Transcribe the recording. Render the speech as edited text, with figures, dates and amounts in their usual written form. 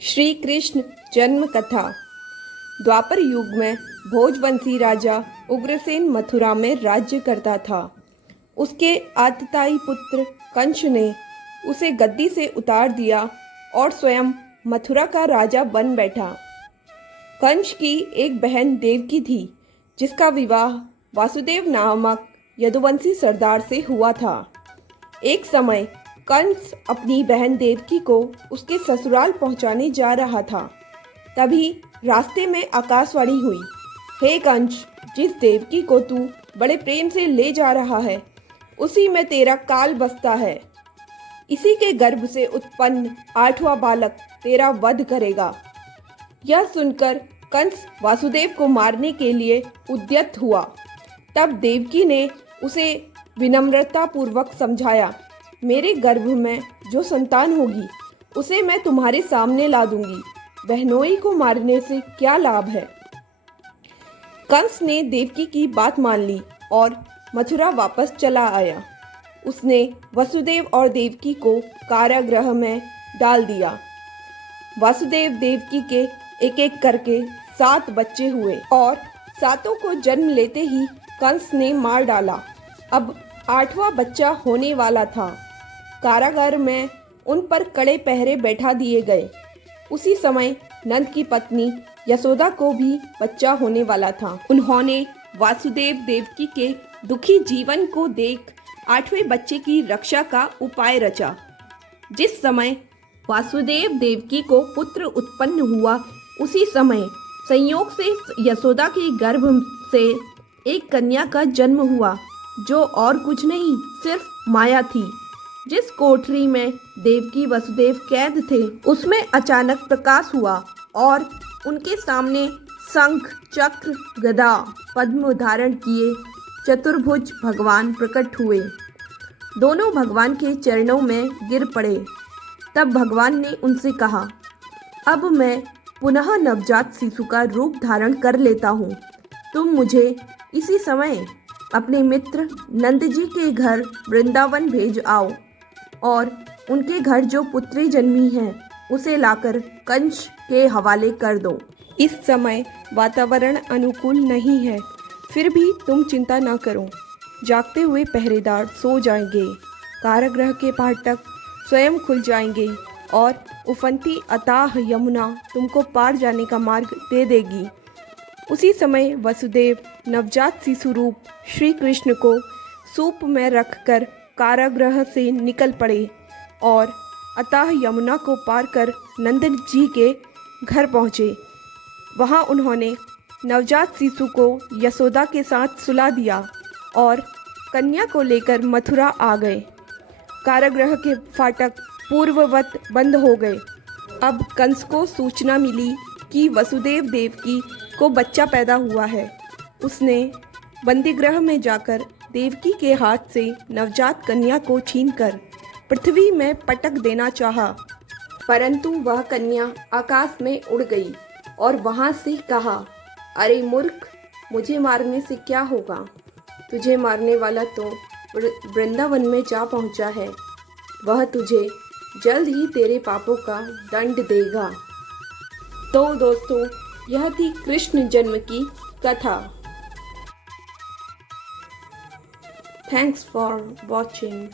श्री कृष्ण जन्म कथा। द्वापर युग में भोजवंशी राजा उग्रसेन मथुरा में राज्य करता था। उसके आतताई पुत्र कंस ने उसे गद्दी से उतार दिया और स्वयं मथुरा का राजा बन बैठा। कंस की एक बहन देवकी थी, जिसका विवाह वासुदेव नामक यदुवंशी सरदार से हुआ था। एक समय कंस अपनी बहन देवकी को उसके ससुराल पहुंचाने जा रहा था। तभी रास्ते में आकाशवाणी हुई, हे कंस, जिस देवकी को तू बड़े प्रेम से ले जा रहा है, उसी में तेरा काल बसता है। इसी के गर्भ से उत्पन्न 8वां बालक तेरा वध करेगा। यह सुनकर कंस वासुदेव को मारने के लिए उद्यत हुआ। तब देवकी ने उसे विनम्रतापूर्वक समझाया, मेरे गर्भ में जो संतान होगी उसे मैं तुम्हारे सामने ला दूंगी। बहनोई को मारने से क्या लाभ है। कंस ने देवकी की बात मान ली और मथुरा वापस चला आया। उसने वसुदेव और देवकी को कारागृह में डाल दिया। वासुदेव देवकी के एक एक करके 7 बच्चे हुए और 7 को जन्म लेते ही कंस ने मार डाला। अब 8वां बच्चा होने वाला था। कारागार में उन पर कड़े पहरे बैठा दिए गए। उसी समय नंद की पत्नी यशोदा को भी बच्चा होने वाला था। उन्होंने वासुदेव देवकी के दुखी जीवन को देख 8वें बच्चे की रक्षा का उपाय रचा। जिस समय वासुदेव देवकी को पुत्र उत्पन्न हुआ, उसी समय संयोग से यशोदा के गर्भ से एक कन्या का जन्म हुआ, जो और कुछ नहीं सिर्फ माया थी। जिस कोठरी में देवकी वसुदेव कैद थे, उसमें अचानक प्रकाश हुआ और उनके सामने शंख, चक्र, गदा, पद्म धारण किए चतुर्भुज भगवान प्रकट हुए। दोनों भगवान के चरणों में गिर पड़े। तब भगवान ने उनसे कहा, अब मैं पुनः नवजात शिशु का रूप धारण कर लेता हूँ। तुम मुझे इसी समय अपने मित्र नंद जी के घर वृंदावन भेज आओ और उनके घर जो पुत्री जन्मी है उसे लाकर कंस के हवाले कर दो। इस समय वातावरण अनुकूल नहीं है, फिर भी तुम चिंता ना करो। जागते हुए पहरेदार सो जाएंगे, कारागृह के फाटक स्वयं खुल जाएंगे और उफनती अथाह यमुना तुमको पार जाने का मार्ग दे देगी। उसी समय वसुदेव नवजात शिशु रूप श्री कृष्ण को सूप में रखकर कारागृह से निकल पड़े और अथाह यमुना को पार कर नंदन जी के घर पहुँचे। वहाँ उन्होंने नवजात शिशु को यशोदा के साथ सुला दिया और कन्या को लेकर मथुरा आ गए। कारागृह के फाटक पूर्ववत बंद हो गए। अब कंस को सूचना मिली कि वसुदेव देवकी को बच्चा पैदा हुआ है। उसने बंदीगृह में जाकर देवकी के हाथ से नवजात कन्या को छीनकर पृथ्वी में पटक देना चाहा, परंतु वह कन्या आकाश में उड़ गई और वहां से कहा, अरे मूर्ख, मुझे मारने से क्या होगा। तुझे मारने वाला तो वृंदावन में जा पहुंचा है। वह तुझे जल्द ही तेरे पापों का दंड देगा। तो दोस्तों, यह थी कृष्ण जन्म की कथा। Thanks for watching.